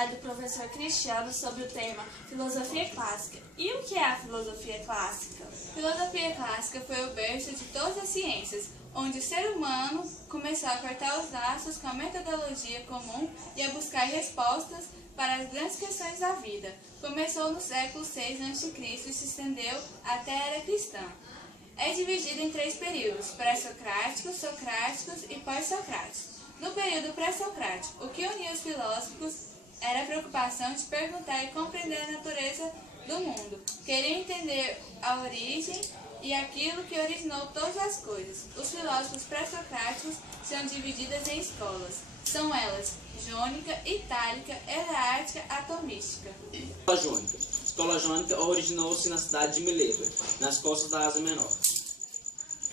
trabalho do professor Cristiano sobre o tema Filosofia Clássica. E o que é a filosofia clássica? Filosofia clássica foi o berço de todas as ciências, onde o ser humano começou a cortar os laços com a metodologia comum e a buscar respostas para as grandes questões da vida. Começou no século VI a.C. e se estendeu até a era cristã. É dividido em 3 períodos: pré-socráticos, socráticos e pós-socráticos. No período pré-socrático, o que unia os filósofos era a preocupação de perguntar e compreender a natureza do mundo. Queriam entender a origem e aquilo que originou todas as coisas. Os filósofos pré-socráticos são divididos em escolas. São elas jônica, itálica, eleática, atomística. Escola jônica originou-se na cidade de Mileto, nas costas da Ásia Menor,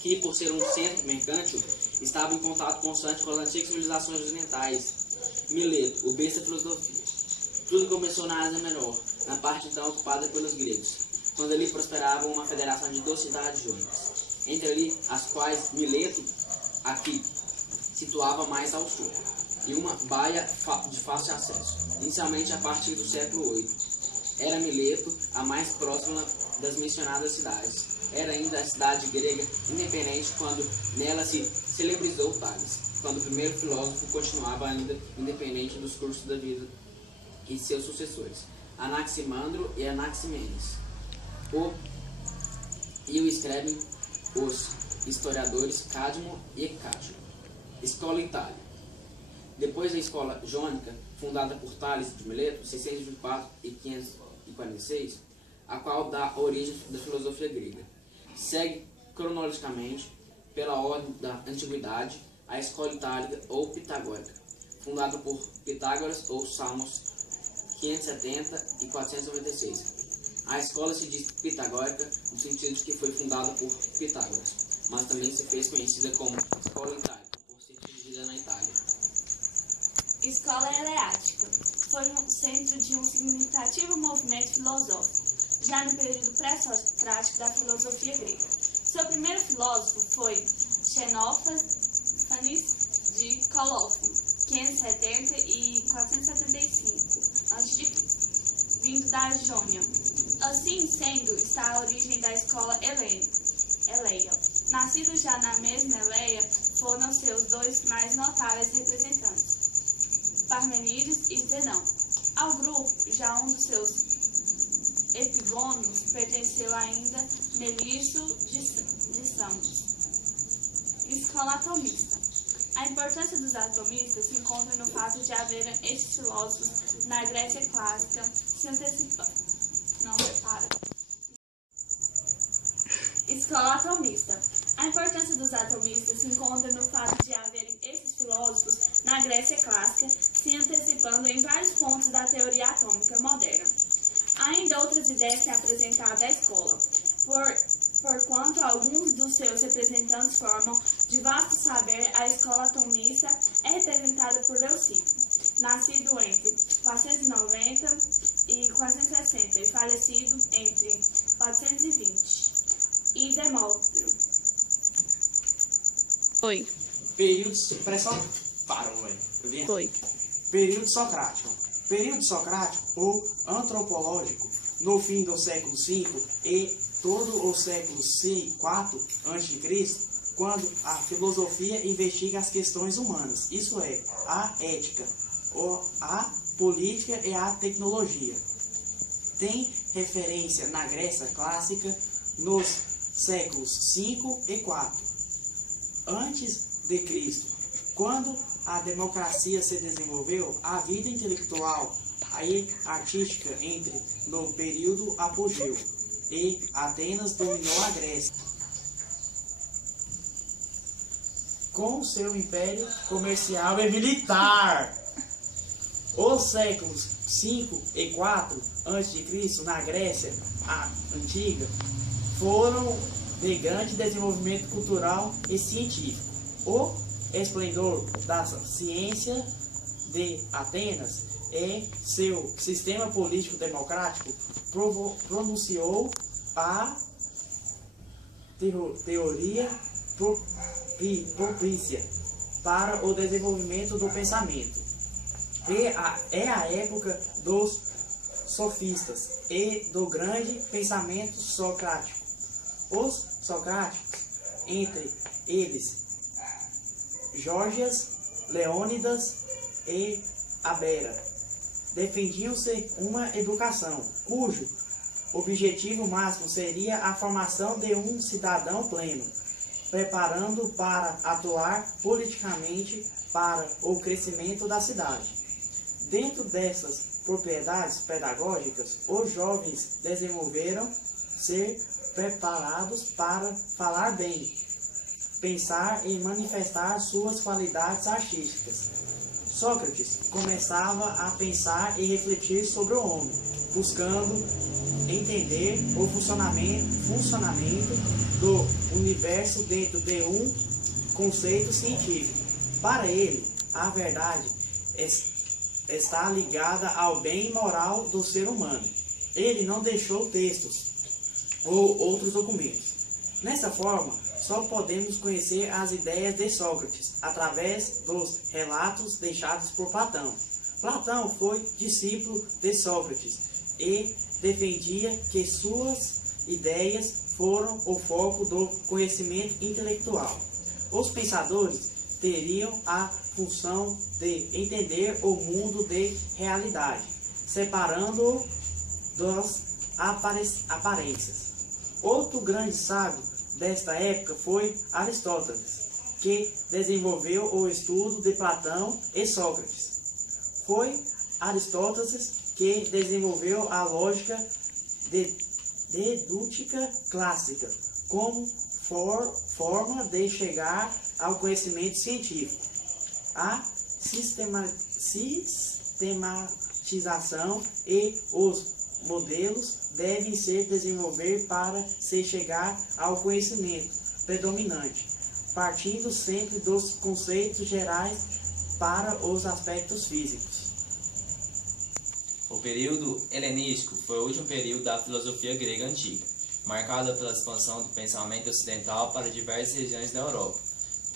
que, por ser um centro mercantil, estava em contato constante com as antigas civilizações ocidentais. Mileto, o berço da filosofia. Tudo começou na Ásia Menor, na parte então ocupada pelos gregos, quando ali prosperava uma federação de 2 cidades jônicas, entre ali as quais Mileto, aqui, situava mais ao sul, e uma baía de fácil acesso, inicialmente a partir do século VIII. Era Mileto a mais próxima das mencionadas cidades. Era ainda a cidade grega independente quando nela se celebrizou Tales, quando o primeiro filósofo continuava ainda independente dos cursos da vida e seus sucessores, Anaximandro e Anaximenes. E o escrevem os historiadores Cadmo e Cádio. Escola Itália. Depois da escola jônica, fundada por Tales de Mileto, 624 e 546, a qual dá origem da filosofia grega. Segue cronologicamente, pela ordem da antiguidade, a escola itálica ou pitagórica, fundada por Pitágoras ou Samos 570 e 496. A escola se diz pitagórica no sentido de que foi fundada por Pitágoras, mas também se fez conhecida como escola itálica, por ser dirigida na Itália. Escola eleática. Foi um centro de um significativo movimento filosófico, já no período pré-socrático da filosofia grega. Seu primeiro filósofo foi Xenófanes de Colófilo, 570 e 475 a.C., vindo da Jônia. Assim sendo, está a origem da escola eleia. Nascidos já na mesma Eleia, foram seus 2 mais notáveis representantes, Parmênides e Zenão. Ao grupo, já um dos seus epigônios pertenceu ainda Melisso de Samos. Escola atomista. A importância dos atomistas se encontra no fato de haverem estes filósofos na Grécia clássica se antecipando. Não repara. Escola atomista. A importância dos atomistas se encontra no fato de haverem esses filósofos na Grécia clássica se antecipando em vários pontos da teoria atômica moderna. Ainda outras ideias se apresentaram da escola, porquanto alguns dos seus representantes formam de vasto saber. A escola atomista é representada por Leucipo, nascido entre 490 e 460 e falecido entre 420, e Demócrito. Oi. Período Parou, velho. Foi. Período Socrático. Período Socrático ou antropológico, no fim do século V e todo o século IV a.C., quando a filosofia investiga as questões humanas, isso é, a ética, a política e a tecnologia. Tem referência na Grécia clássica nos séculos V e IV a.C., quando a democracia se desenvolveu, a vida intelectual e artística entre no período apogeu, e Atenas dominou a Grécia com seu império comercial e militar. Os séculos V e IV a.C., na Grécia antiga, foram de grande desenvolvimento cultural e científico. O esplendor da ciência de Atenas e seu sistema político democrático pronunciou a teoria propícia para o desenvolvimento do pensamento. É a época dos sofistas e do grande pensamento socrático. Os socráticos, entre eles Gorgias, Leônidas e Abera, defendiam-se uma educação cujo objetivo máximo seria a formação de um cidadão pleno, preparando-o para atuar politicamente para o crescimento da cidade. Dentro dessas propriedades pedagógicas, os jovens desenvolveram ser preparados para falar bem, pensar e manifestar suas qualidades artísticas. Sócrates começava a pensar e refletir sobre o homem, buscando entender o funcionamento do universo dentro de um conceito científico. Para ele, a verdade está ligada ao bem moral do ser humano. Ele não deixou textos ou outros documentos. Nessa forma, só podemos conhecer as ideias de Sócrates através dos relatos deixados por Platão. Platão foi discípulo de Sócrates e defendia que suas ideias foram o foco do conhecimento intelectual. Os pensadores teriam a função de entender o mundo de realidade, separando-o das aparências. Outro grande sábio desta época foi Aristóteles, que desenvolveu o estudo de Platão e Sócrates. Foi Aristóteles que desenvolveu a lógica dedútica clássica como forma de chegar ao conhecimento científico. A sistematização e os modelos devem ser desenvolvidos para se chegar ao conhecimento predominante, partindo sempre dos conceitos gerais para os aspectos físicos. O período helenístico foi o último período da filosofia grega antiga, marcado pela expansão do pensamento ocidental para diversas regiões da Europa.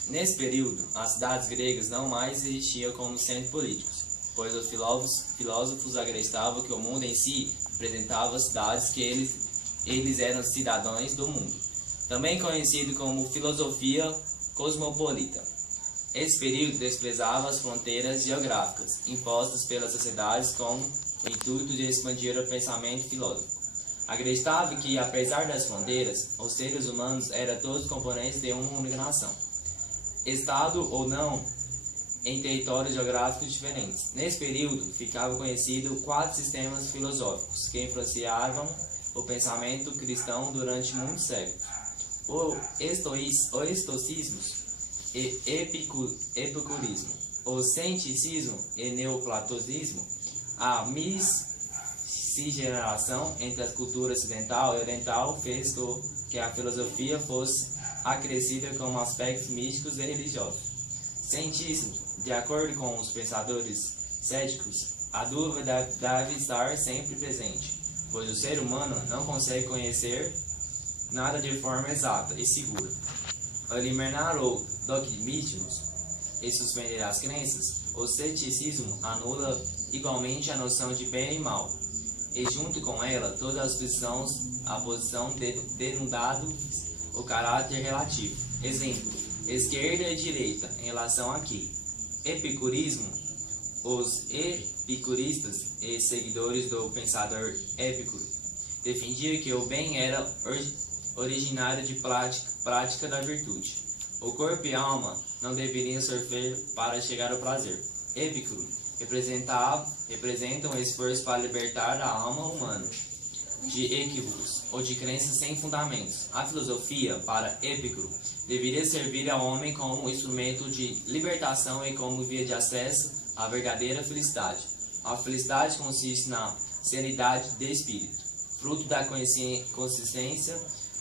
Nesse período, as cidades gregas não mais existiam como centros políticos, pois os filósofos acreditavam que o mundo em si representava as cidades, que eles eram cidadãos do mundo, também conhecido como filosofia cosmopolita. Esse período desprezava as fronteiras geográficas impostas pelas sociedades com o intuito de expandir o pensamento filosófico. Acreditava que, apesar das fronteiras, os seres humanos eram todos componentes de uma única nação, estado ou não em territórios geográficos diferentes. Nesse período, ficava conhecido 4 sistemas filosóficos que influenciavam o pensamento cristão durante muitos séculos: o estoicismo e epicurismo, o cienticismo e neoplatonismo, a miscigenação entre as culturas ocidental e oriental fez com que a filosofia fosse acrescida com aspectos místicos e religiosos. Científico, de acordo com os pensadores céticos, a dúvida deve estar sempre presente, pois o ser humano não consegue conhecer nada de forma exata e segura. Ao eliminar o dogmatismo e suspender as crenças, o ceticismo anula igualmente a noção de bem e mal, e junto com ela todas as posições, a posição denudado o caráter relativo. Exemplo: esquerda e direita em relação a quê? Epicurismo. Os epicuristas e seguidores do pensador Epicuro defendiam que o bem era originário de prática da virtude. O corpo e a alma não deveriam sofrer para chegar ao prazer. Epicuro representam um esforço para libertar a alma humana de equívocos ou de crenças sem fundamentos. A filosofia, para Epicuro, deveria servir ao homem como instrumento de libertação e como via de acesso à verdadeira felicidade. A felicidade consiste na serenidade de espírito, fruto da consciência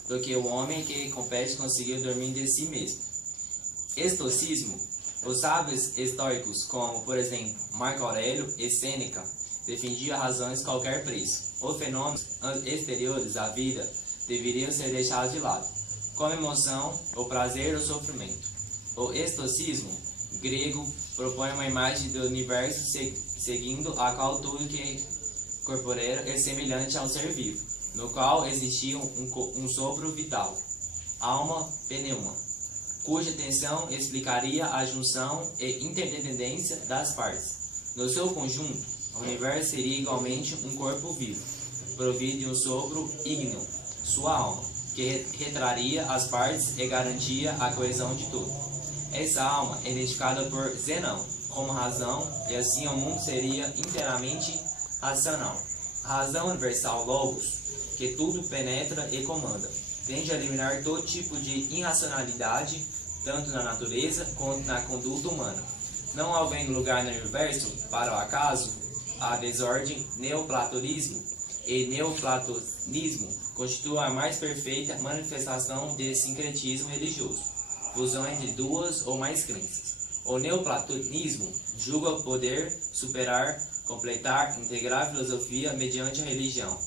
do que o homem que compete conseguiu dormir de si mesmo. Estoicismo. Os sábios estoicos, como por exemplo Marco Aurélio e Sêneca, defendiam razões a qualquer preço. Os fenômenos exteriores à vida deveriam ser deixados de lado, como a emoção, o prazer ou o sofrimento. O estoicismo grego propõe uma imagem do universo seguindo a qual tudo que corpóreo é semelhante ao ser vivo, no qual existia um sopro vital, alma pneuma, cuja tensão explicaria a junção e interdependência das partes. No seu conjunto, o universo seria igualmente um corpo vivo, provido de um sopro ígneo, sua alma, que retraria as partes e garantia a coesão de tudo. Essa alma é identificada por Zenão como razão, e assim o mundo seria inteiramente racional. A razão universal Logos, que tudo penetra e comanda, tende a eliminar todo tipo de irracionalidade, tanto na natureza quanto na conduta humana. Não havendo lugar no universo para o acaso, a desordem, neoplatonismo e neoplatonismo constituem a mais perfeita manifestação de sincretismo religioso, fusão entre duas ou mais crenças. O neoplatonismo julga poder superar, completar, integrar a filosofia mediante a religião,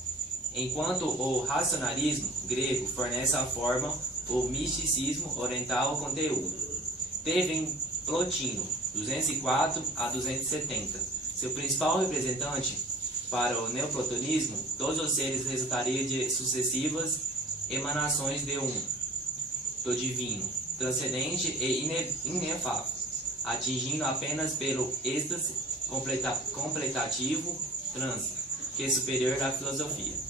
enquanto o racionalismo grego fornece a forma, o misticismo oriental o conteúdo. Teve em Plotino, 204 a 270, seu principal representante para o neoplatonismo. Todos os seres resultariam de sucessivas emanações de do divino, transcendente e inefável, atingindo apenas pelo êxtase completativo transe, que é superior à filosofia.